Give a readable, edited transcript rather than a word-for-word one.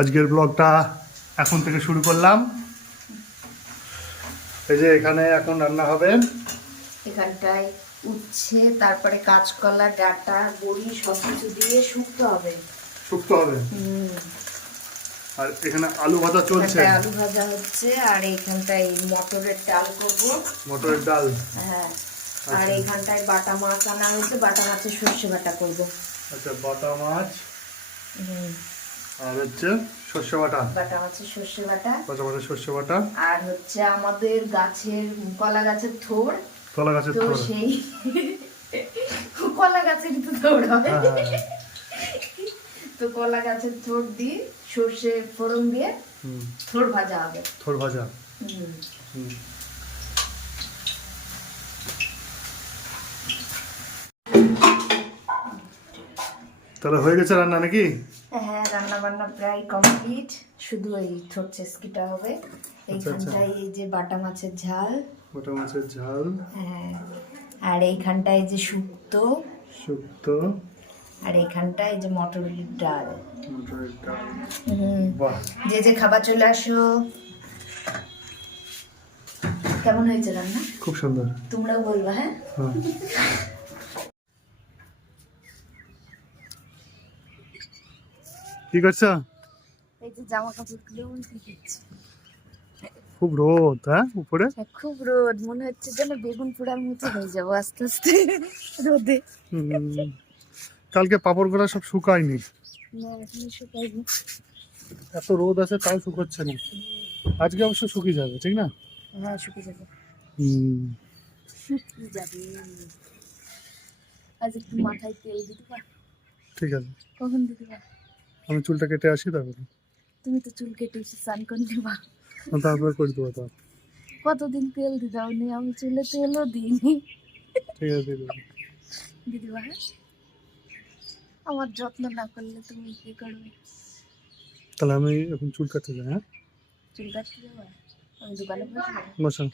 আজকের ব্লগটা এখন থেকে শুরু করলাম। এই যে এখানে এখন রান্না হবে, এখানটায় উচ্ছে, তারপরে কাঁচকলা, ডাঁটা, বড়ি সবকিছু দিয়ে শুকতে হবে। শুক্তো হবে। আর এখানে আলু ভাজা চলছে, এখানটায় আলু ভাজা হচ্ছে, আর এইখানটায় মটরের ডাল করব। মটরের ডাল। হ্যাঁ, আর এইখানটায় বাটা মাছ আনা হয়েছে, বাটা মাছের সর্ষে বাটা করব। আচ্ছা, বাটা মাছ আর হচ্ছে সর্ষে বাটা, বাটা মাছের সর্ষে বাটা, বাটা মাছের সর্ষে বাটা। আর হচ্ছে আমাদের গাছের কলা গাছের থোড়, কলা গাছের তো থোড়। সেই কলা গাছেরই তো থোড় হবে। হ্যাঁ। তো কলা গাছের থোড় দিয়ে সর্ষে ফোড়ন দিয়ে থোড় ভাজা হবে। থোড় ভাজা। হুম। হুম। তাহলে হয়ে গেছে রান্না নাকি? হ্যাঁ, রান্না বান্না প্রায় কমপ্লিট, শুধু এই থোড় চেস্কিটা হবে। এইখানটায় এই যে বাটা মাছের ঝাল, বাটা মাছের ঝাল। হ্যাঁ, আর এইখানটায় যে শুক্তো, শুক্তো। আর এইখানটায় এই যে মটরের ডাল। মটরের ডাল। বাহ, যে যে খাবার চলে আসো। কেমন হয়েছে রান্না? খুব সুন্দর। তোমরাও বলবা। হ্যাঁ, হ্যাঁ। কি করছো? এই যে জামা কাপড় গুলো উল্টে দিচ্ছি। খুব রোদ, হ্যাঁ উপরে। খুব রোদ, মনে হচ্ছে যেন বেগুন পোড়ার মতো হয়ে যাবো আস্তে আস্তে রোদে। কালকে পাপড় করা সব শুকায়নি, না, এখনো শুকায়নি। এত রোদ আছে তাও শুকাচ্ছে না। আজকে অবশ্য শুকিয়ে যাবে, ঠিক না? হ্যাঁ, শুকিয়ে যাবে। শুকিয়ে যাবে। আজ একটু মাথায় তেল দিতে পার? ঠিক আছে, কখন দিতে পার? আমি চুলটা কেটে আসি, তারপরে তুমি তো চুল কেটে এসে স্নান করে নেবা। তারপরে করে দেবো। তার কতদিন তেল দিদাও নি, আমি চুলে তেলও দিইনি। ঠিক আছে, দিয়ে দেবো। দিদিবা, হ্যাঁ? আমার যত্ন না করলে তুমি কি করবে? তাহলে আমি এখন চুল কাটতে যাই। হ্যাঁ, চুল কাটতে যাবো, আমি দোকানে বসবো। বসো।